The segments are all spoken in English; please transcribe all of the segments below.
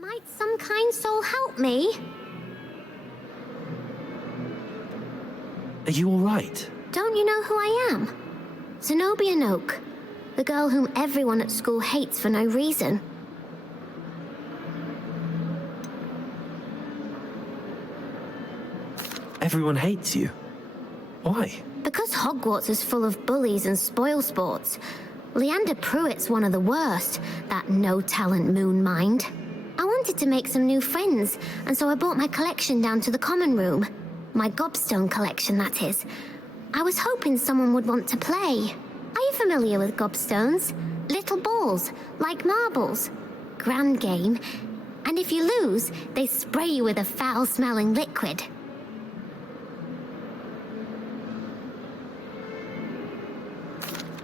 Might some kind soul help me? Are you all right? Don't you know who I am? Zenobia Noak, the girl whom everyone at school hates for no reason. Everyone hates you. Why? Because Hogwarts is full of bullies and spoilsports. Leander Pruitt's one of the worst, that no-talent moon mind. I wanted to make some new friends, and so I brought my collection down to the common room. My gobstone collection, that is. I was hoping someone would want to play. Are you familiar with gobstones? Little balls, like marbles. Grand game. And if you lose, they spray you with a foul-smelling liquid.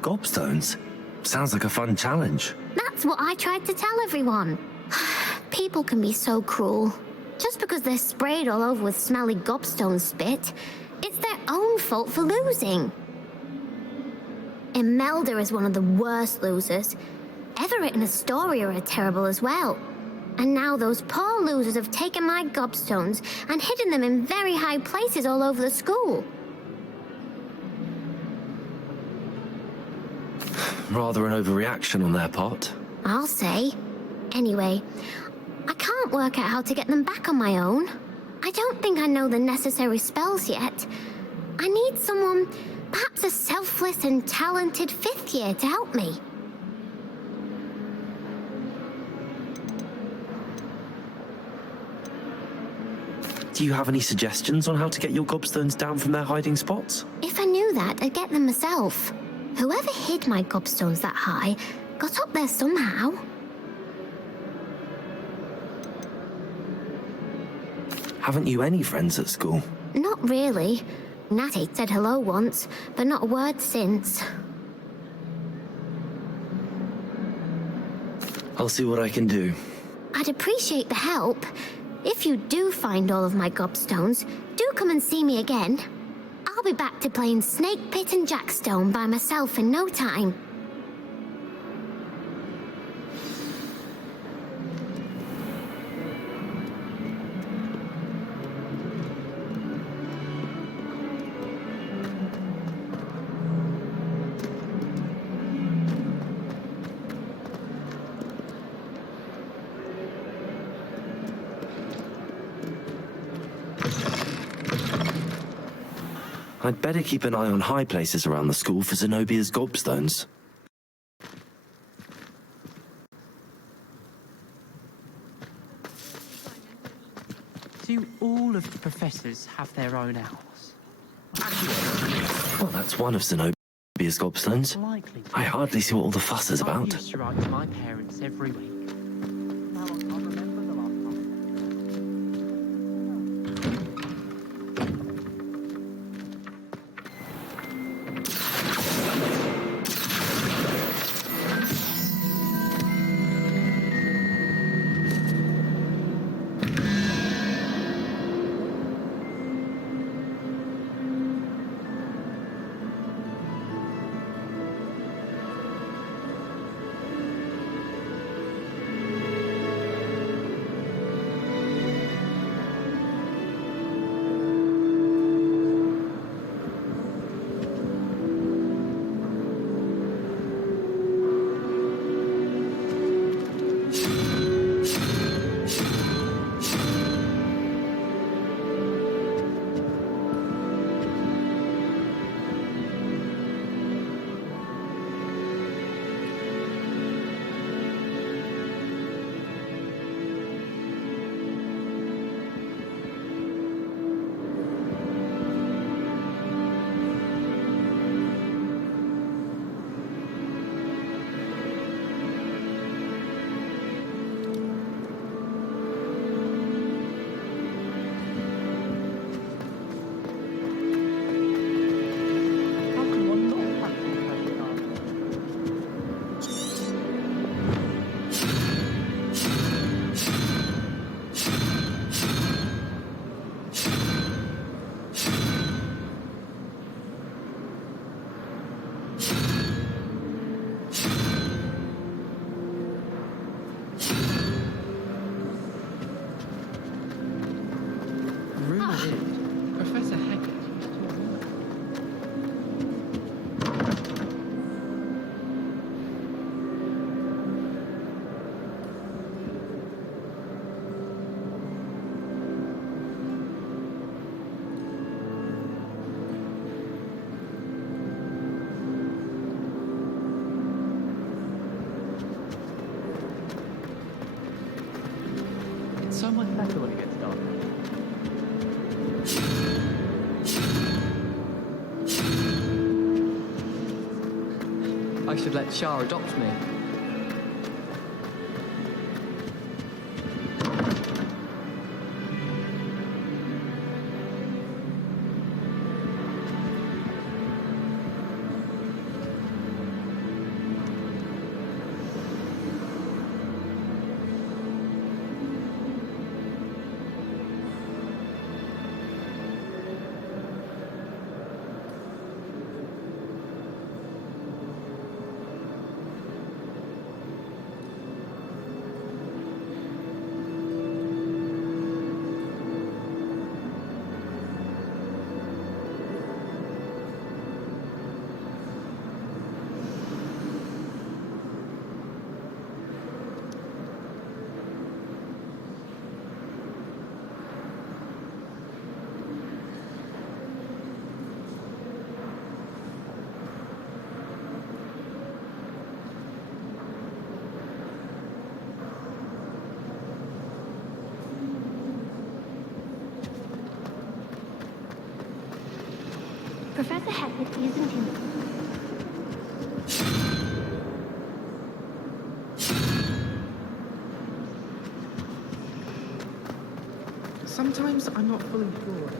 Gobstones? Sounds like a fun challenge. That's what I tried to tell everyone. People can be so cruel. Just because they're sprayed all over with smelly gobstone spit, it's their own fault for losing. Imelda is one of the worst losers. Everett and Astoria are terrible as well. And now those poor losers have taken my gobstones and hidden them in very high places all over the school. Rather an overreaction on their part. I'll say. Anyway, I can't work out how to get them back on my own. I don't think I know the necessary spells yet. I need someone, perhaps a selfless and talented fifth year to help me. Do you have any suggestions on how to get your gobstones down from their hiding spots? If I knew that, I'd get them myself. Whoever hid my gobstones that high got up there somehow. Haven't you any friends at school? Not really. Natty said hello once, but not a word since. I'll see what I can do. I'd appreciate the help. If you do find all of my gobstones, do come and see me again. I'll be back to playing Snake Pit and Jackstone by myself in no time. I'd better keep an eye on high places around the school for Zenobia's gobstones. Do all of the professors have their own owls? Well, that's one of Zenobia's gobstones. Likely. I hardly see what all the fuss is I about. used to write to my parents every week. Now I can't remember the last time. so much better when it gets dark. I should let Shah adopt me. Professor Hagrid isn't in. Sometimes I'm not fully sure.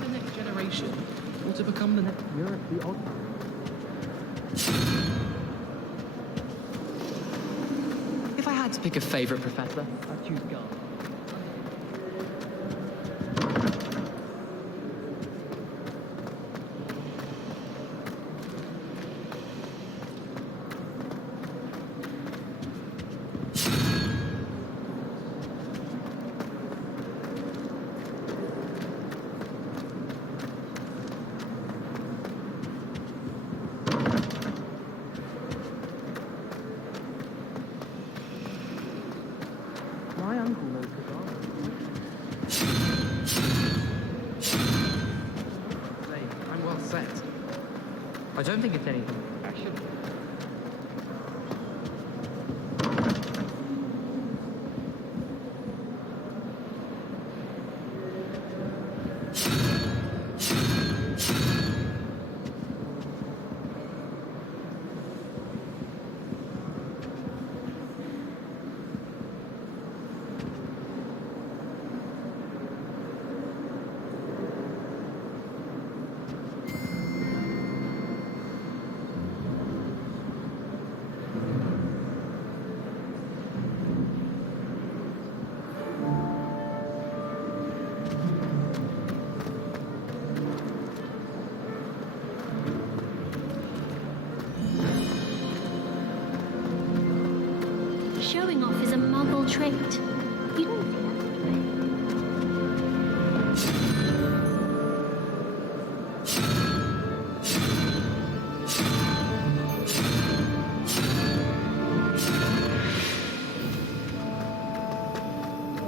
The next generation, or to become the next year of the odd. If I had to pick a favourite professor, I'd choose Garth. My uncle knows Garth. I'm well set. I don't think it's anything special. Showing off is a Muggle trait. You don't see that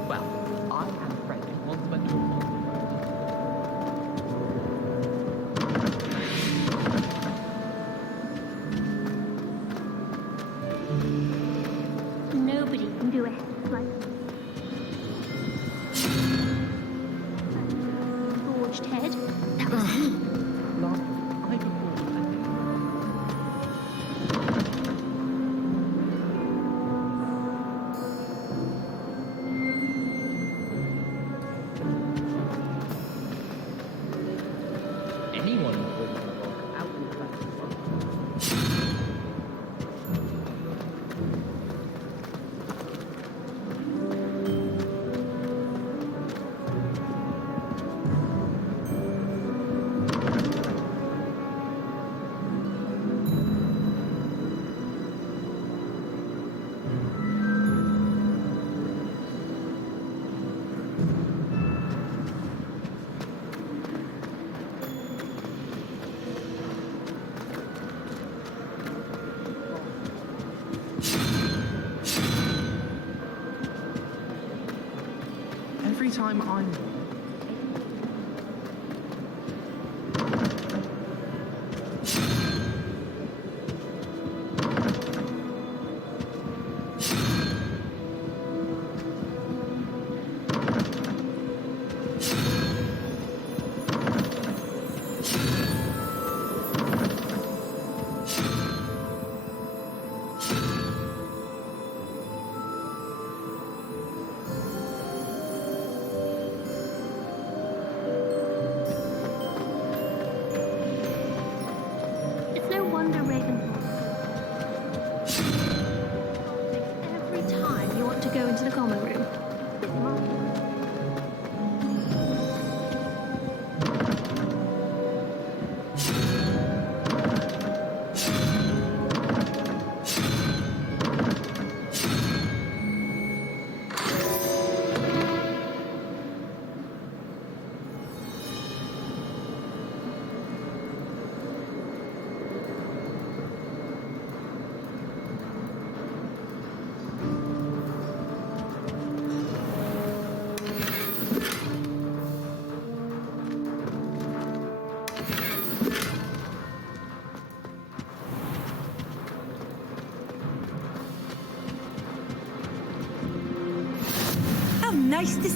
Well, I and a friend once went to a nobody can do it like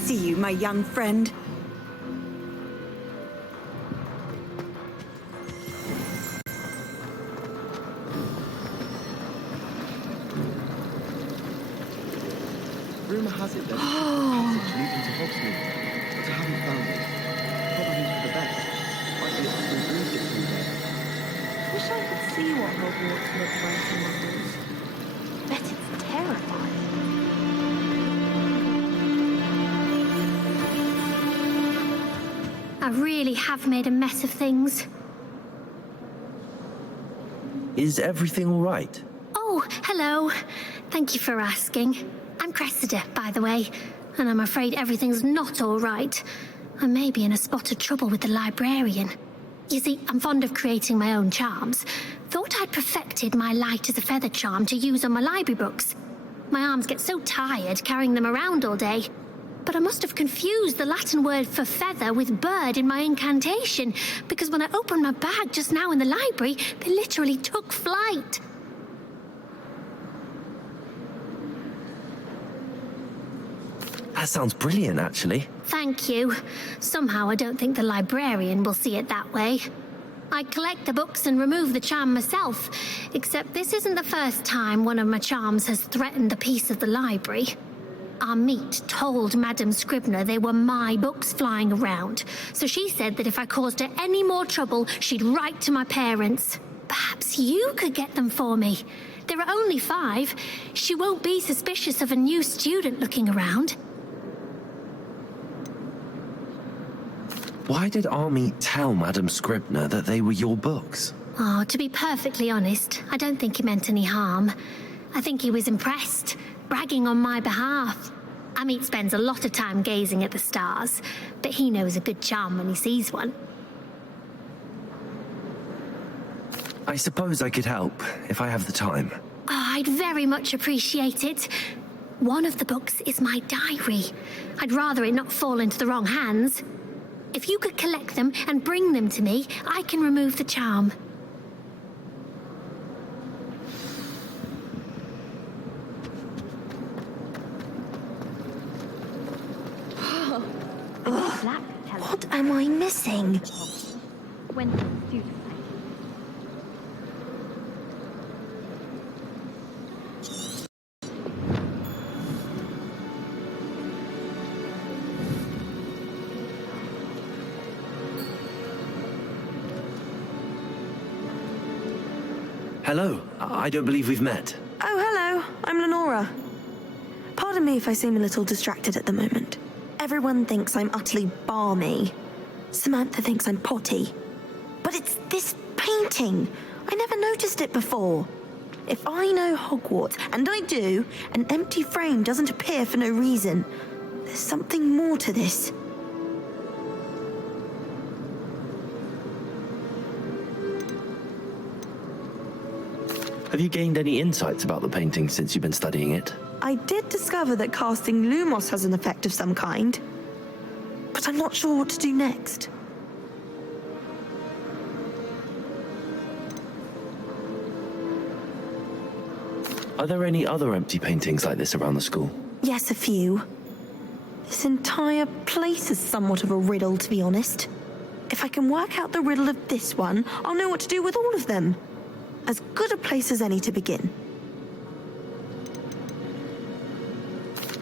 see you, my young friend. Rumour has it that it's a passage leading to Hogsmeade, but I haven't found it. Probably for the best. Might be a different route through there. Wish I could see what Hogwarts looks like in models. Bet it's terrifying. I really have made a mess of things. Is everything all right? Oh, hello. Thank you for asking. I'm Cressida, by the way, and I'm afraid everything's not all right. I may be in a spot of trouble with the librarian. You see, I'm fond of creating my own charms. Thought I'd perfected my light as a feather charm to use on my library books. My arms get so tired carrying them around all day. But I must have confused the Latin word for feather with bird in my incantation, because when I opened my bag just now in the library, they literally took flight. That sounds brilliant, actually. Thank you. Somehow I don't think the librarian will see it that way. I collect the books and remove the charm myself, except this isn't the first time one of my charms has threatened the peace of the library. Our meet told Madame Scribner they were my books flying around, so she said that if I caused her any more trouble, she'd write to my parents. Perhaps you could get them for me. There are only 5. She won't be suspicious of a new student looking around. Why did Army tell Madame Scribner that they were your books? Oh, to be perfectly honest, I don't think he meant any harm. I think he was impressed, bragging on my behalf. Amit spends a lot of time gazing at the stars, but he knows a good charm when he sees one. I suppose I could help, if I have the time. Oh, I'd very much appreciate it. One of the books is my diary. I'd rather it not fall into the wrong hands. If you could collect them and bring them to me, I can remove the charm. What am I missing? When students Hello. I don't believe we've met. Oh, hello. I'm Lenora. Pardon me if I seem a little distracted at the moment. Everyone thinks I'm utterly balmy. Samantha thinks I'm potty. But it's this painting. I never noticed it before. If I know Hogwarts, and I do, an empty frame doesn't appear for no reason. There's something more to this. Have you gained any insights about the painting since you've been studying it? I did discover that casting Lumos has an effect of some kind, but I'm not sure what to do next. Are there any other empty paintings like this around the school? Yes, a few. This entire place is somewhat of a riddle, to be honest. If I can work out the riddle of this one, I'll know what to do with all of them. As good a place as any to begin.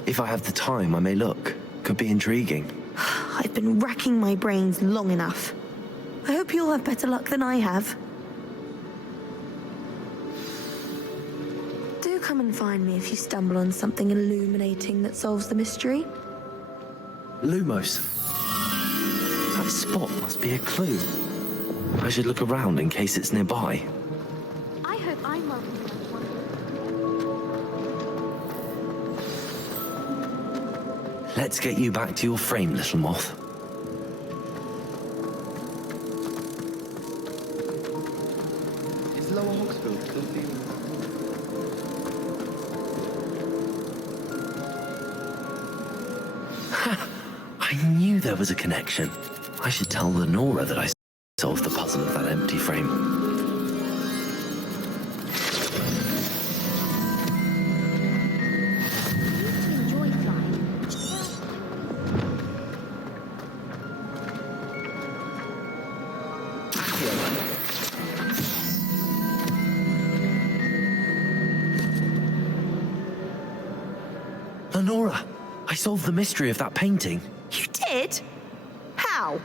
If I have the time, I may look. Could be intriguing. I've been racking my brains long enough. I hope you'll have better luck than I have. Do come and find me if you stumble on something illuminating that solves the mystery. Lumos. That spot must be a clue. I should look around in case it's nearby. I hope I'm welcome to that one. Let's get you back to your frame, little moth. Is Lower Hogsfield still feeling... I knew there was a connection. I should tell Lenora that I solved the puzzle of that empty frame. Enjoy flying. Lenora, I solved the mystery of that painting. You did? How?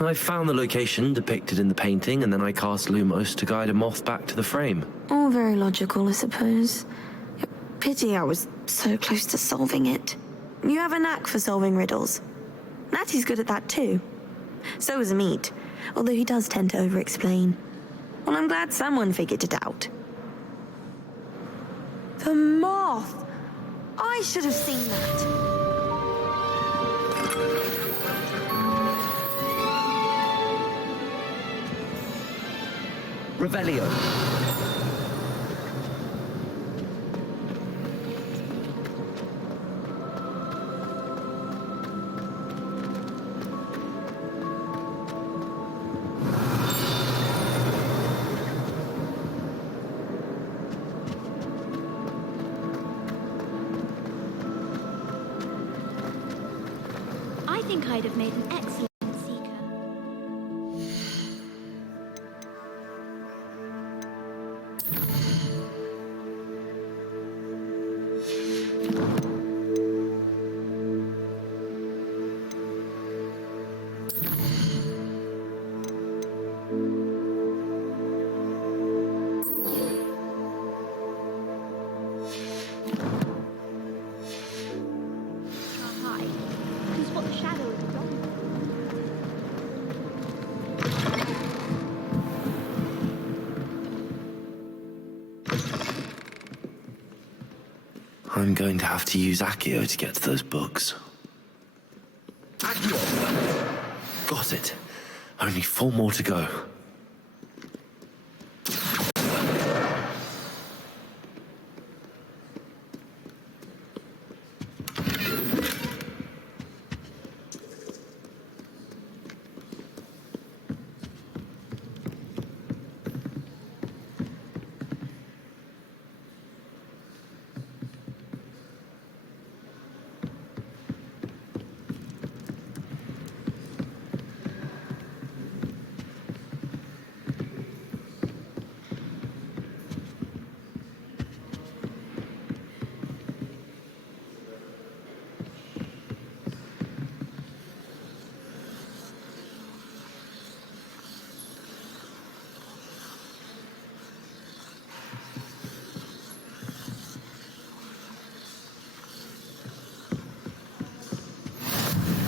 I found the location depicted in the painting, and then I cast Lumos to guide a moth back to the frame. All very logical, I suppose. Pity I was so close to solving it. You have a knack for solving riddles. Natty's good at that too. So is Amit, although he does tend to over-explain. Well, I'm glad someone figured it out. The moth! I should have seen that. Revelio. I think I'd have made an excellent seeker. Can't hide. Who's what the shadow is wrong. I'm going to have to use Accio to get to those books. Accio! Got it. Only 4 more to go.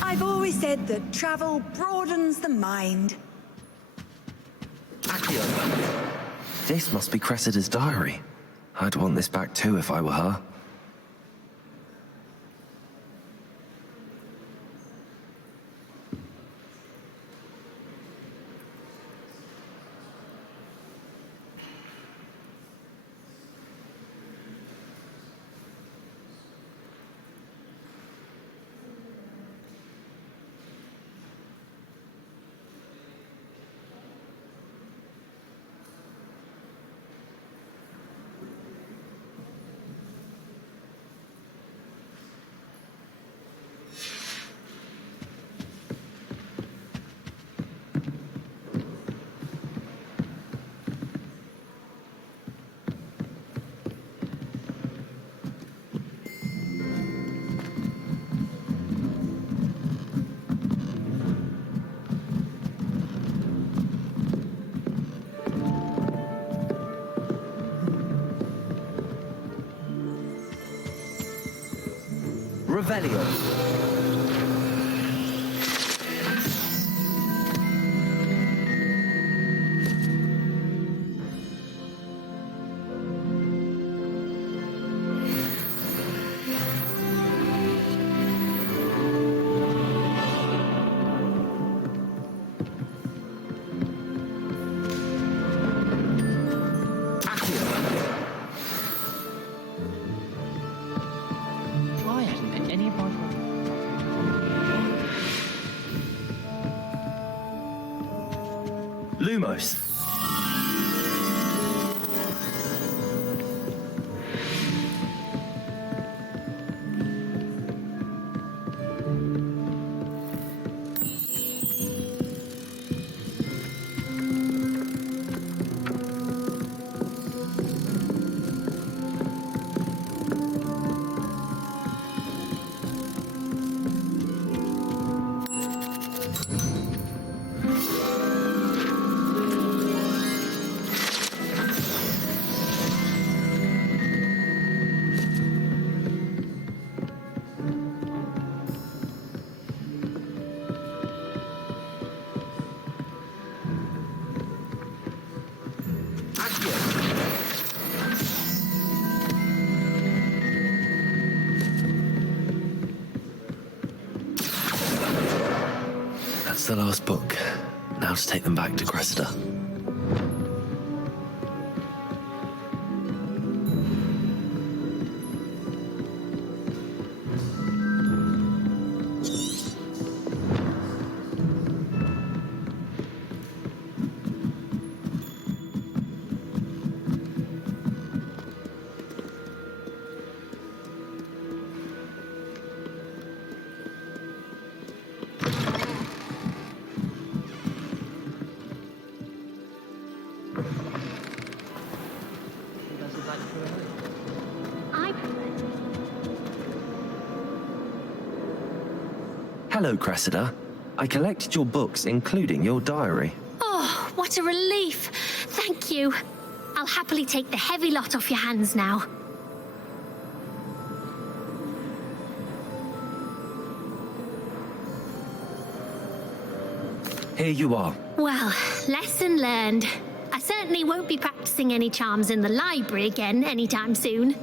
I've always said that travel broadens the mind. Accio! This must be Cressida's diary. I'd want this back too if I were her. Revelio. Why hadn't met any of my friends? Lumos. the last book. Now to take them back to Cressida. I prefer to. Hello, Cressida. I collected your books, including your diary. Oh, what a relief. Thank you. I'll happily take the heavy lot off your hands now. Here you are. Well, lesson learned. I certainly won't be practicing any charms in the library again anytime soon.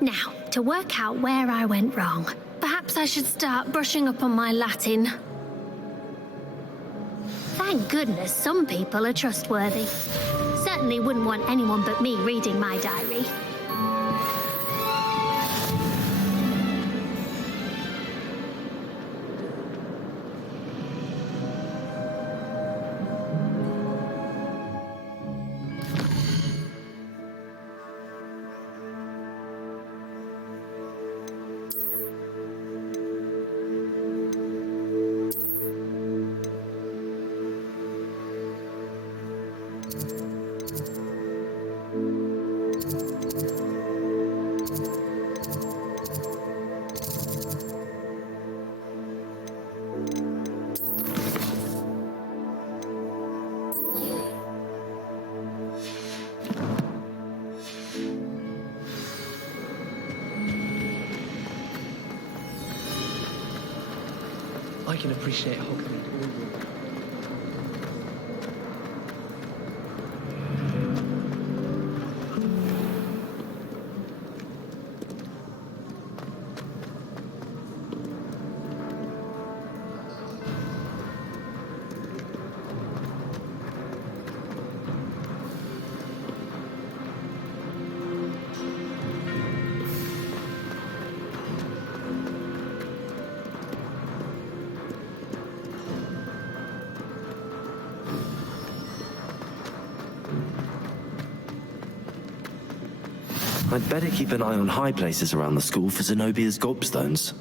Now, to work out where I went wrong. Perhaps I should start brushing up on my Latin. Thank goodness some people are trustworthy. Certainly wouldn't want anyone but me reading my diary. I can appreciate Hogsmeade all your way. I'd better keep an eye on high places around the school for Zenobia's gobstones.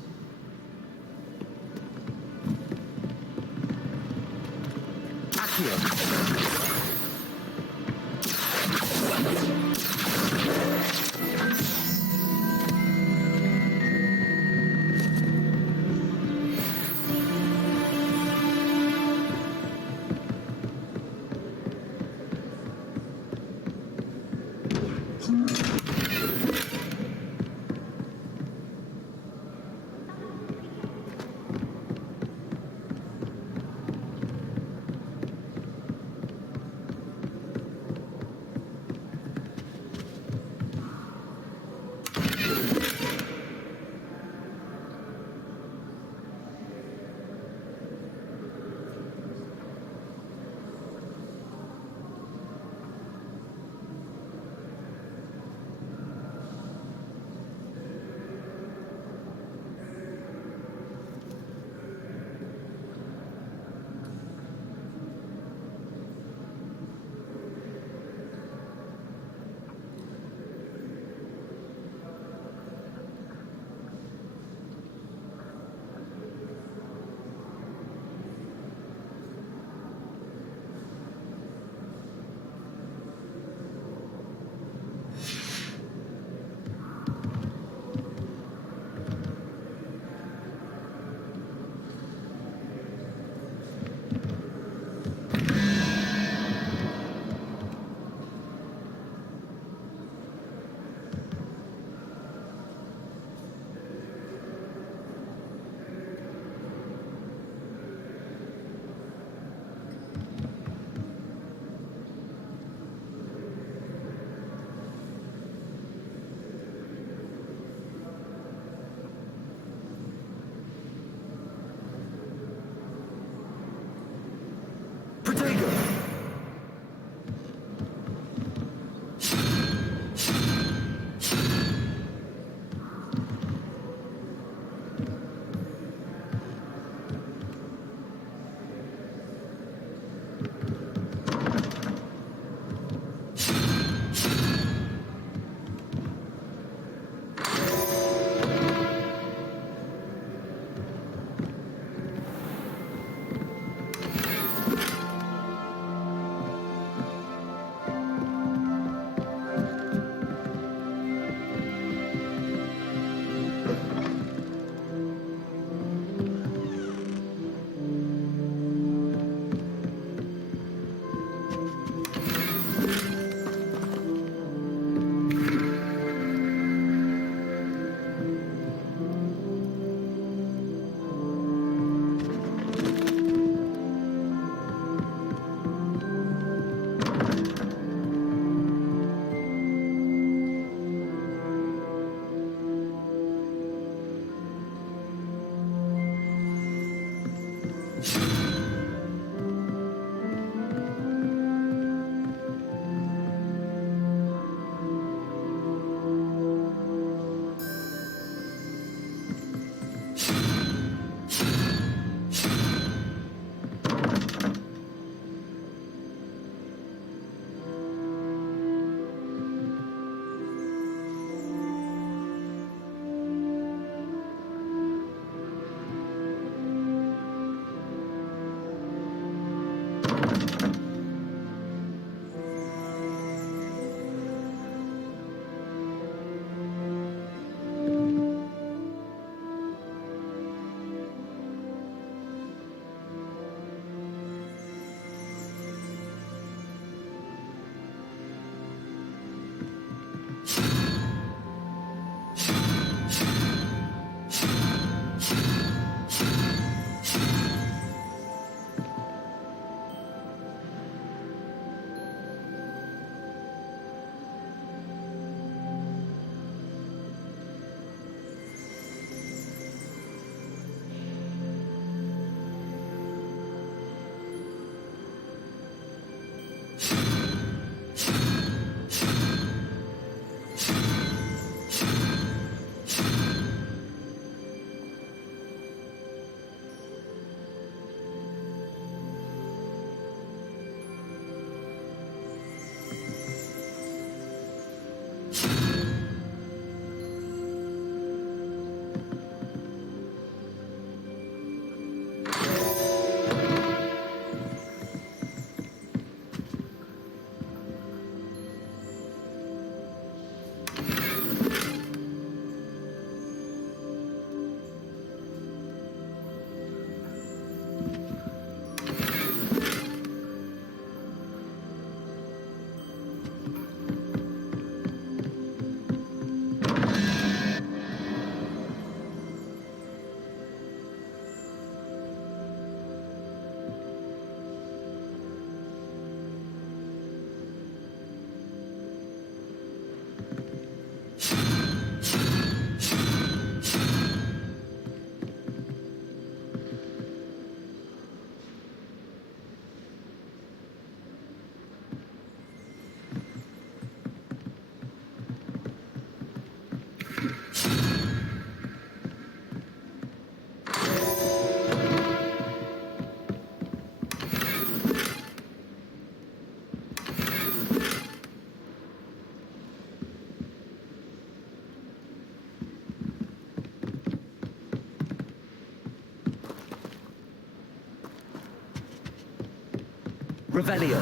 Revelio.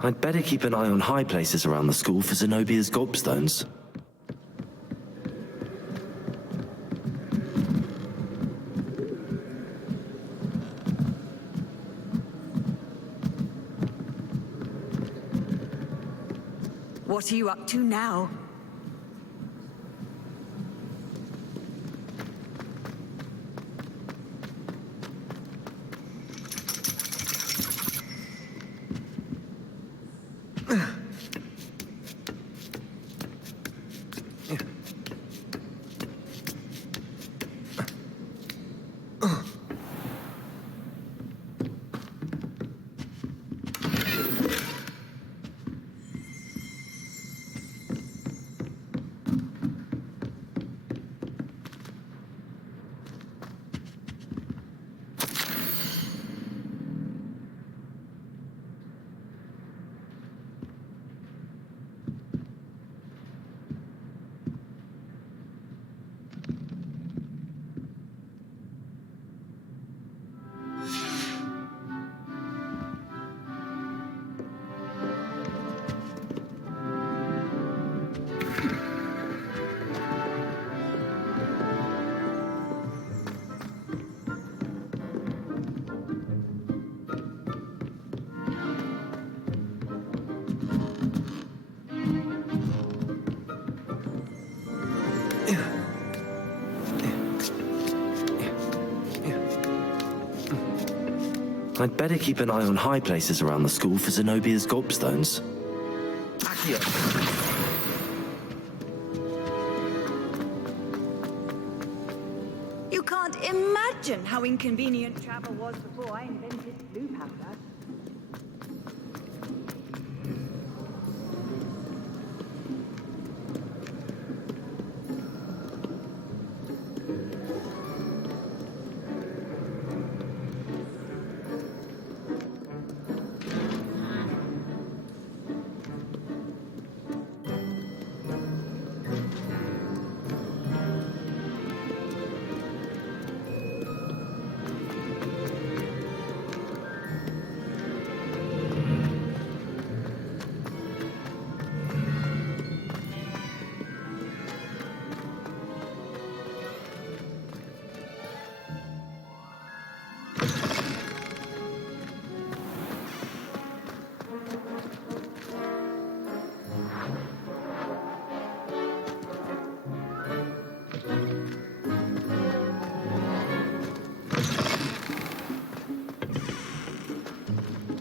I'd better keep an eye on high places around the school for Zenobia's gobstones. What are you up to now? I'd better keep an eye on high places around the school for Zenobia's gobstones. Accio. You can't imagine how inconvenient travel was before I invented blue powder.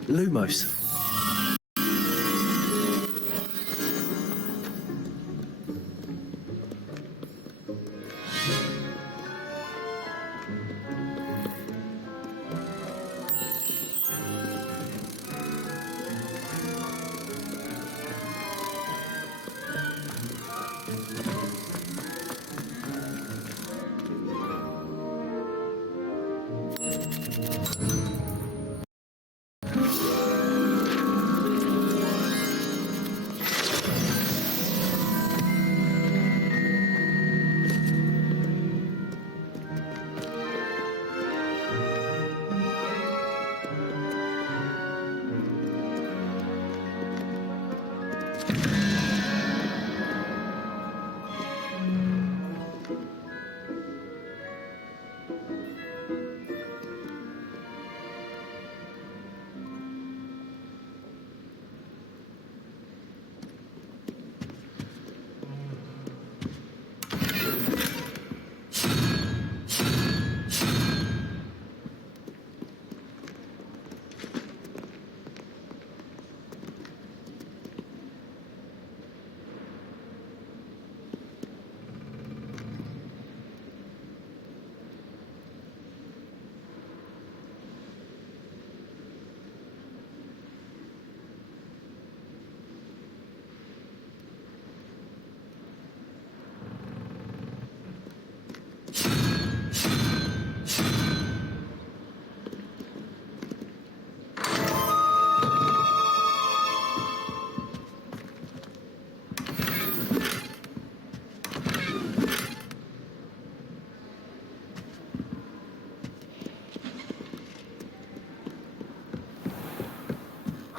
Lumos.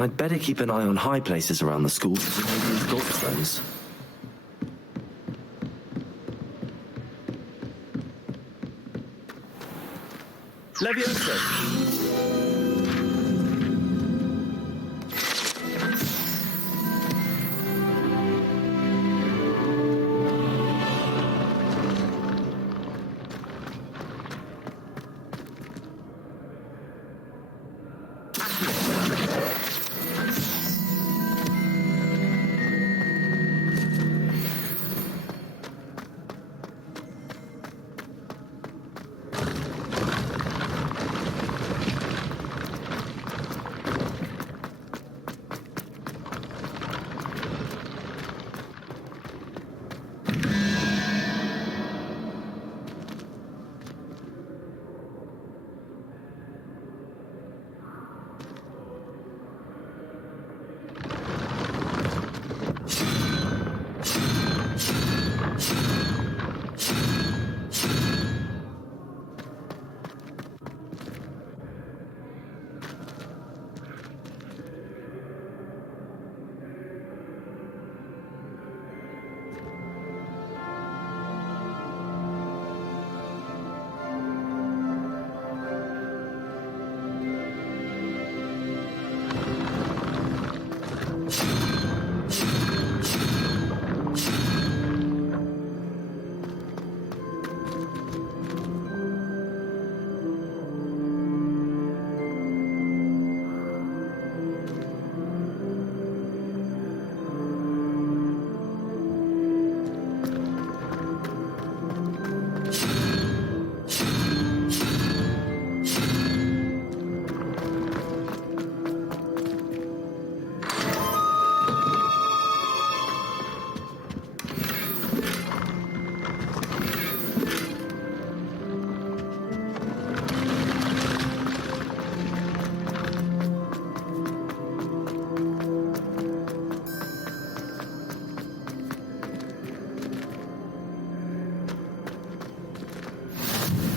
I'd better keep an eye on high places around the school for Zenobia gobstones. Leviosa!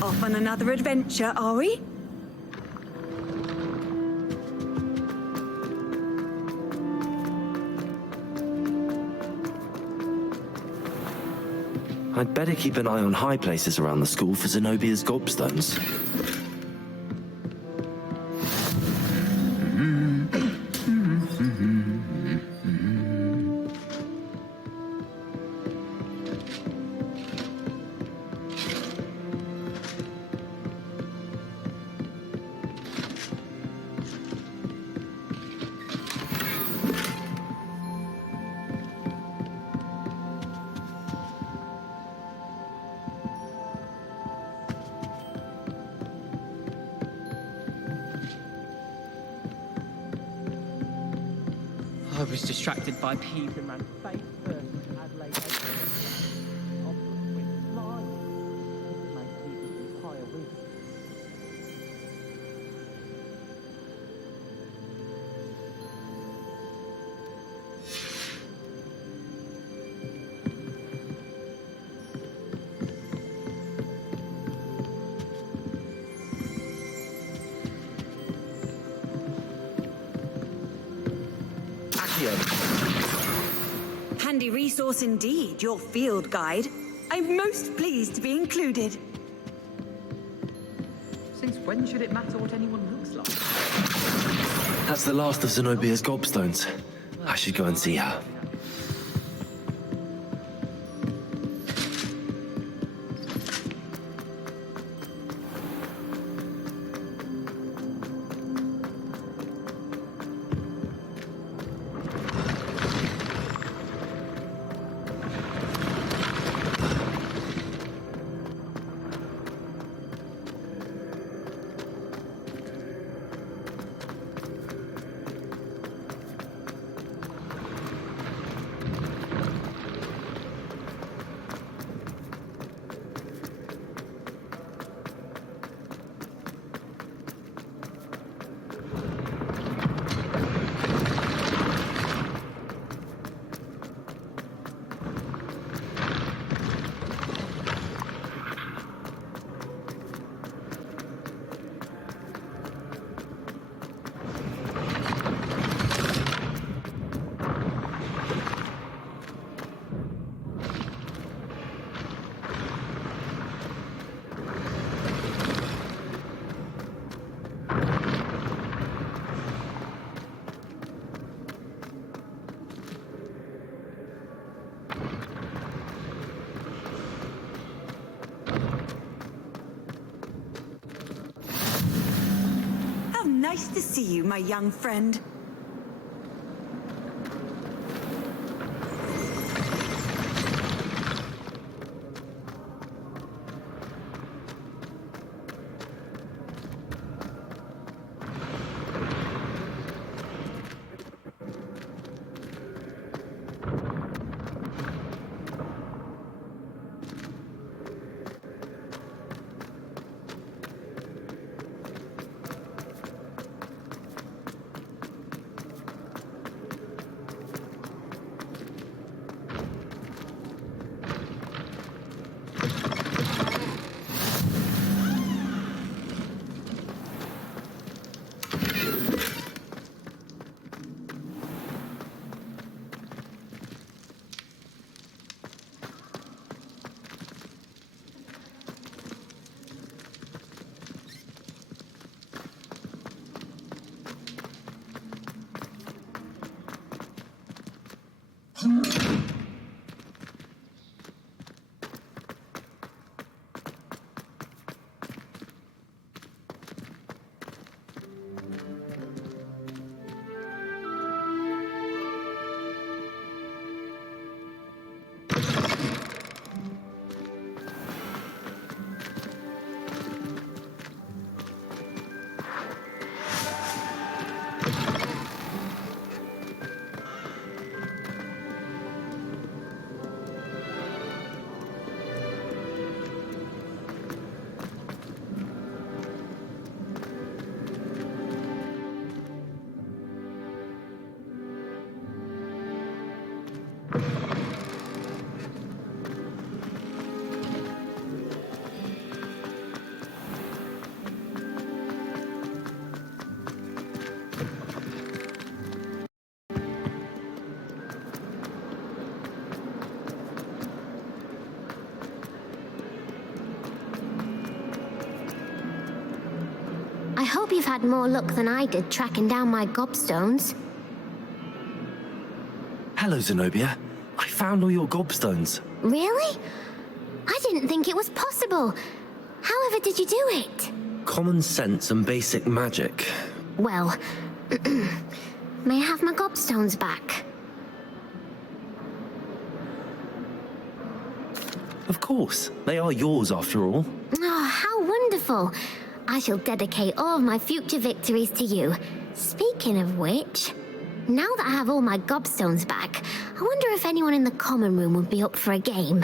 Off on another adventure, are we? I'd better keep an eye on high places around the school for Zenobia's gobstones. I was distracted by Peeves and ran face first into Adelaide. Entire week. Handy resource indeed, your field guide. I'm most pleased to be included. Since when should it matter what anyone looks like? That's the last of Zenobia's gobstones. I should go and see her. to see you, my young friend. I hope you've had more luck than I did tracking down my gobstones. Hello, Zenobia. I found all your gobstones. Really? I didn't think it was possible. However did you do it? Common sense and basic magic. Well, may I have my gobstones back? Of course. They are yours after all. Oh, how wonderful. I shall dedicate all of my future victories to you. Speaking of which, now that I have all my gobstones back, I wonder if anyone in the common room would be up for a game.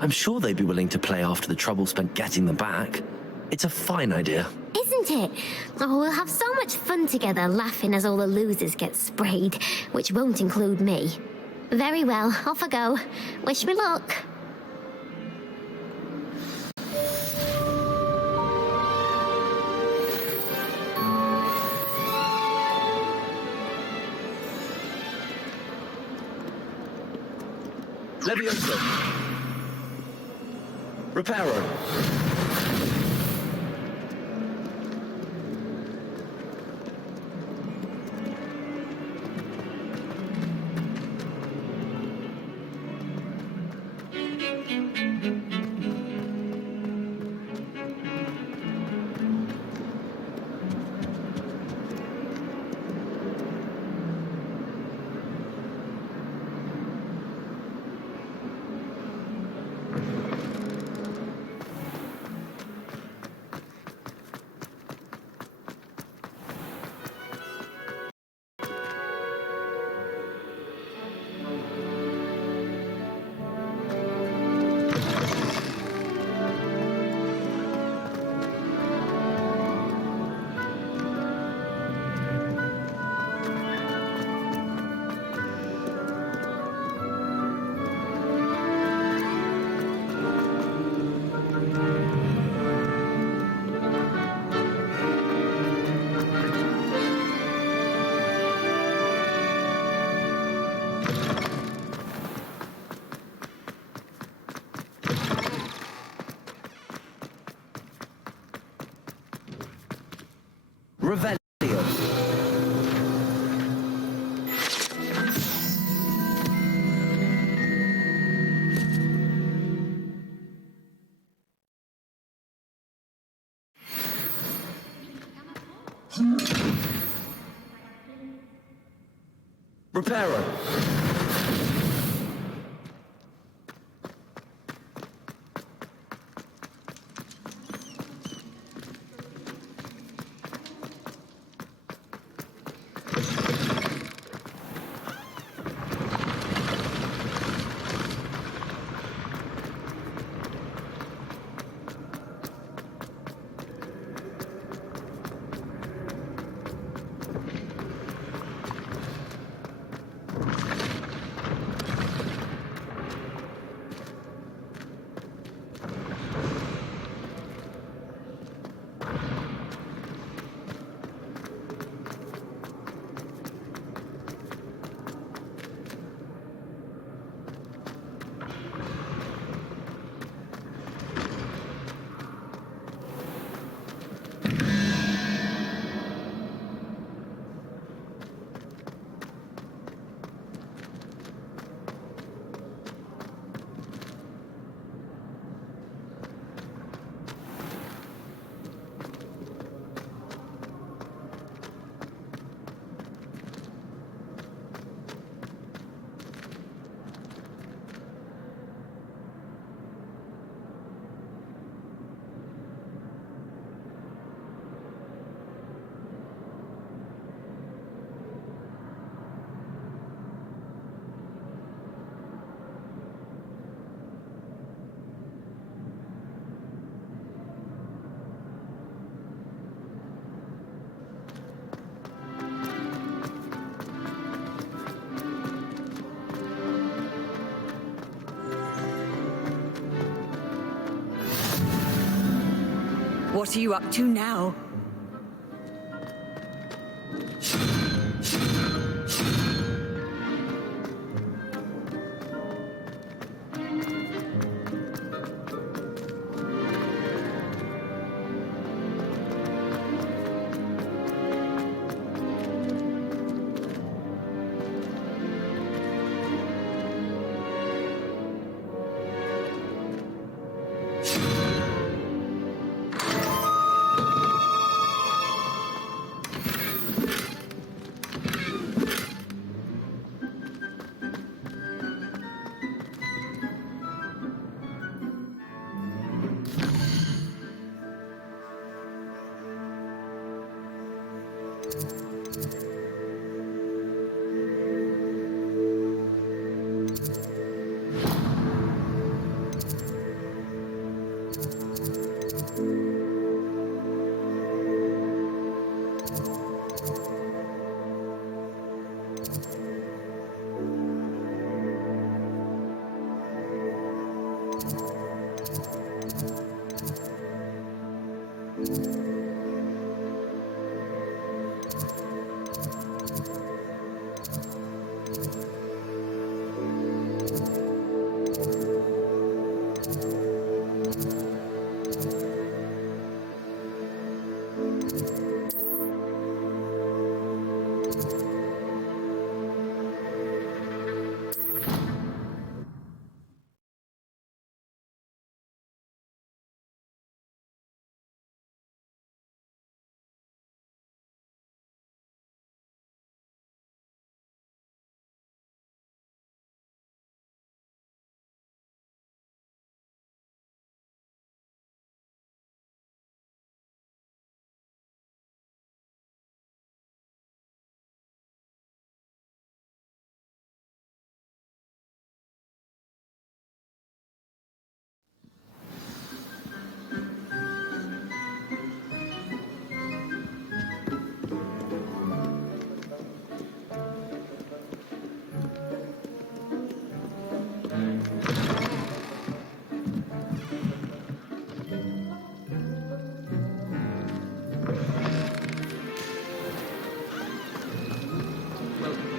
I'm sure they'd be willing to play after the trouble spent getting them back. It's a fine idea. Isn't it? Oh, we'll have so much fun together laughing as all the losers get sprayed, which won't include me. Very well, off I go. Wish me luck. Levioso. Reparo. Reparo! What are you up to now?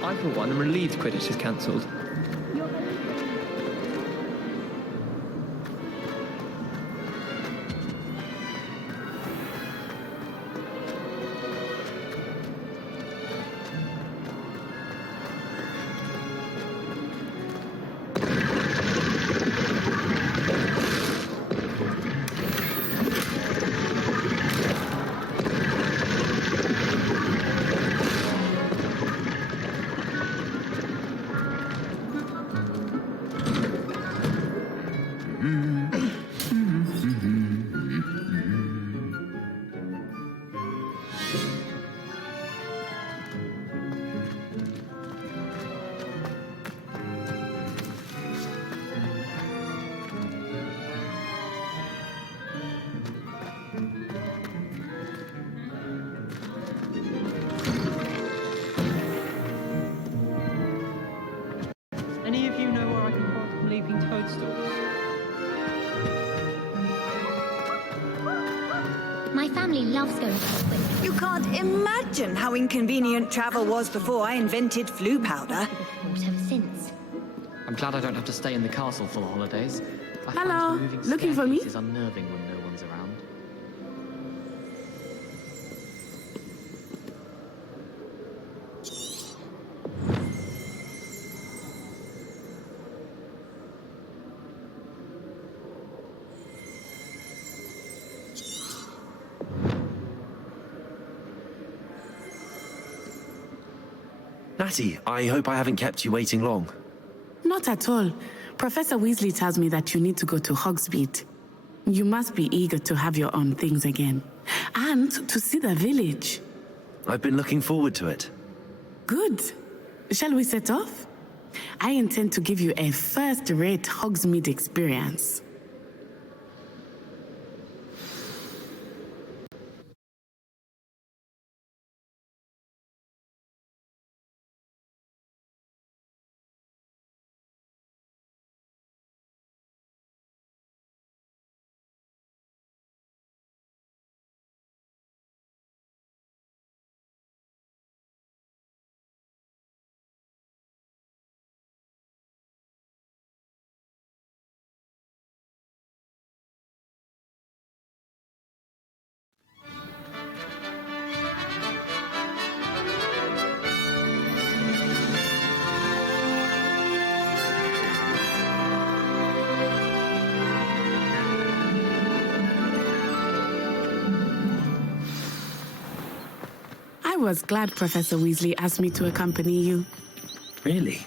I, for one, am relieved Quidditch is cancelled. My family loves going to Hogwarts. You can't imagine how inconvenient travel was before I invented flu powder. Bought ever since. I'm glad I don't have to stay in the castle for the holidays. I find Hello, moving looking for me? staircases unnerving when no one's around. Natty, I hope I haven't kept you waiting long. Not at all. Professor Weasley tells me that you need to go to Hogsmeade. You must be eager to have your own things again. And to see the village. I've been looking forward to it. Good. Shall we set off? I intend to give you a first-rate Hogsmeade experience. I was glad Professor Weasley asked me to accompany you. Really?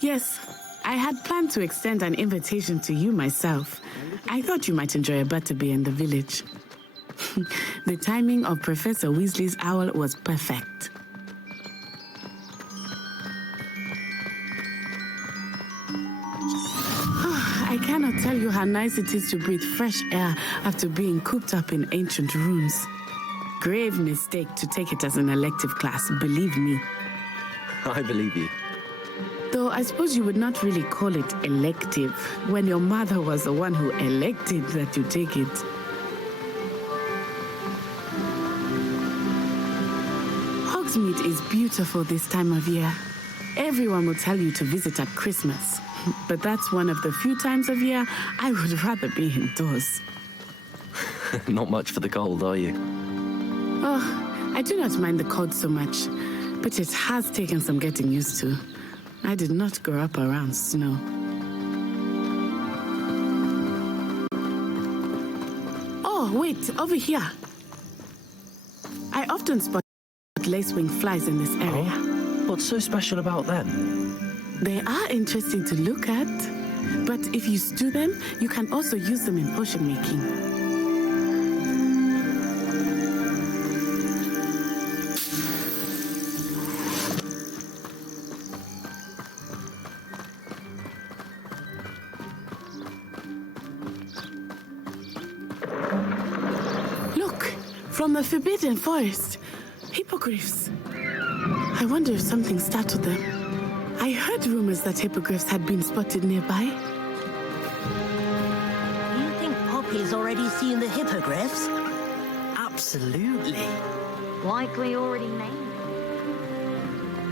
Yes, I had planned to extend an invitation to you myself. I thought you might enjoy a butterbeer in the village. The timing of Professor Weasley's owl was perfect. I cannot tell you how nice it is to breathe fresh air after being cooped up in ancient rooms. Grave mistake to take it as an elective class, believe me. I believe you. Though I suppose you would not really call it elective when your mother was the one who elected that you take it. Hogsmeade is beautiful this time of year. Everyone will tell you to visit at Christmas, but that's one of the few times of year I would rather be indoors. Not much for the cold, are you? Oh, I do not mind the cold so much, but it has taken some getting used to. I did not grow up around snow. Oh, wait, over here. I often spot lacewing flies in this area. Oh, what's so special about them? They are interesting to look at, but if you stew them, you can also use them in potion making. From the Forbidden Forest. Hippogriffs. I wonder if something startled them. I heard rumors that hippogriffs had been spotted nearby. You think Poppy's already seen the hippogriffs? Absolutely. Like we already named.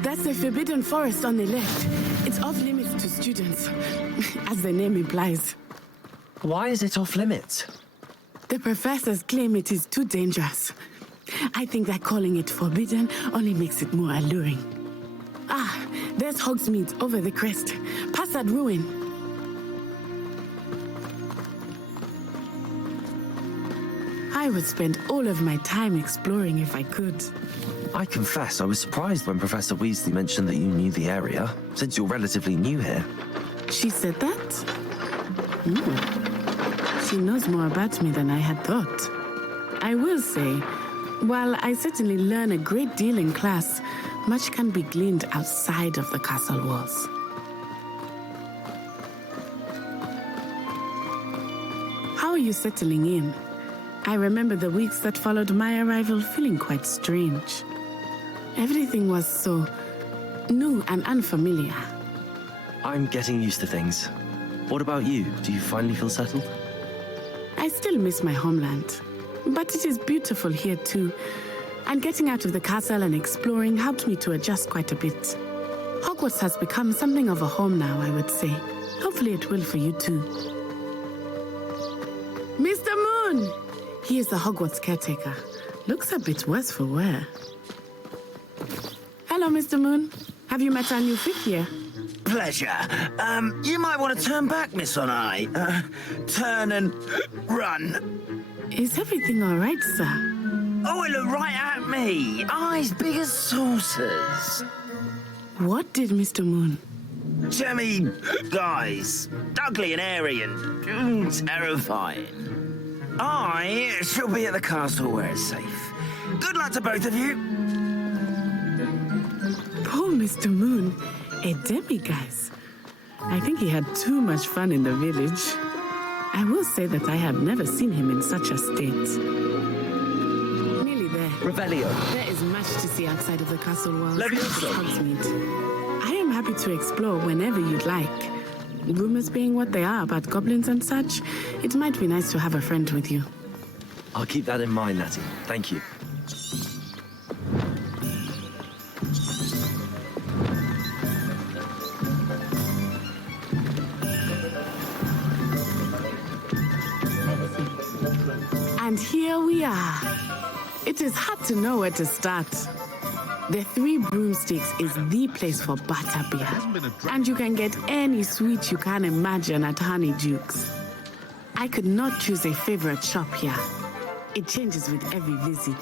That's the Forbidden Forest on the left. It's off limits to students, as the name implies. Why is it off limits? The professors claim it is too dangerous. I think that calling it forbidden only makes it more alluring. Ah, there's Hogsmeade over the crest. Past that ruin. I would spend all of my time exploring if I could. I confess I was surprised when Professor Weasley mentioned that you knew the area, since you're relatively new here. She said that? She knows more about me than I had thought. I will say, while I certainly learn a great deal in class, much can be gleaned outside of the castle walls. How are you settling in? I remember the weeks that followed my arrival feeling quite strange. Everything was so new and unfamiliar. I'm getting used to things. What about you? Do you finally feel settled? I still miss my homeland. but it is beautiful here too. And getting out of the castle and exploring helped me to adjust quite a bit. Hogwarts has become something of a home now, I would say. Hopefully it will for you too. Mr. Moon! He is the Hogwarts caretaker. Looks a bit worse for wear. Hello, Mr. Moon. Have you met our new fifth here? Pleasure. You might want to turn back, Miss Onai. Turn and run. Is everything all right, sir? Oh, it looked right at me. Eyes big as saucers. What did Mr. Moon? Jemmy, guys. Ugly and airy and terrifying. I shall be at the castle where it's safe. Good luck to both of you. Poor Mr. Moon. A demiguise. I think he had too much fun in the village. I will say that I have never seen him in such a state. Nearly there. Revelio. There is much to see outside of the castle walls. Levioso. I am happy to explore whenever you'd like. Rumors being what they are about goblins and such, it might be nice to have a friend with you. I'll keep that in mind, Natty. Thank you. And here we are. It is hard to know where to start. The Three Broomsticks is the place for butterbeer. And you can get any sweet you can imagine at Honeydukes. I could not choose a favorite shop here. It changes with every visit.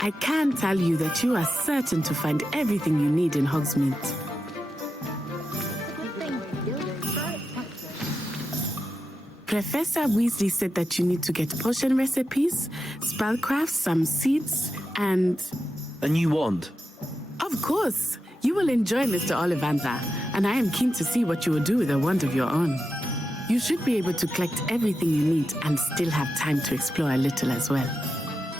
I can tell you that you are certain to find everything you need in Hogsmeade. Professor Weasley said that you need to get potion recipes, spellcrafts, some seeds, and... A new wand? Of course! You will enjoy Mr. Ollivander, and I am keen to see what you will do with a wand of your own. You should be able to collect everything you need and still have time to explore a little as well.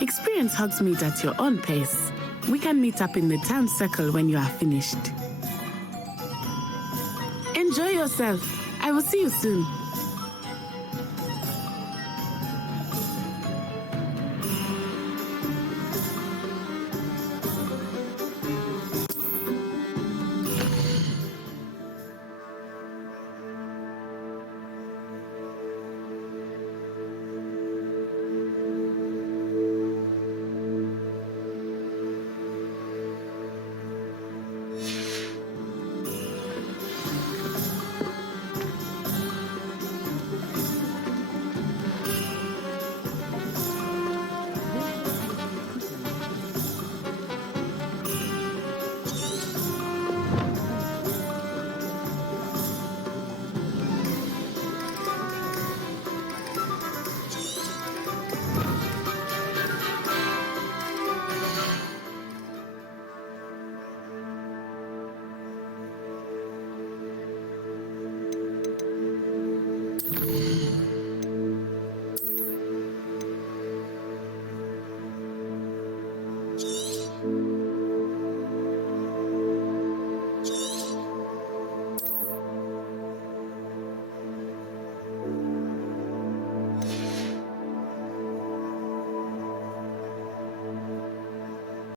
Experience Hogsmeade at your own pace. We can meet up in the town circle when you are finished. Enjoy yourself. I will see you soon.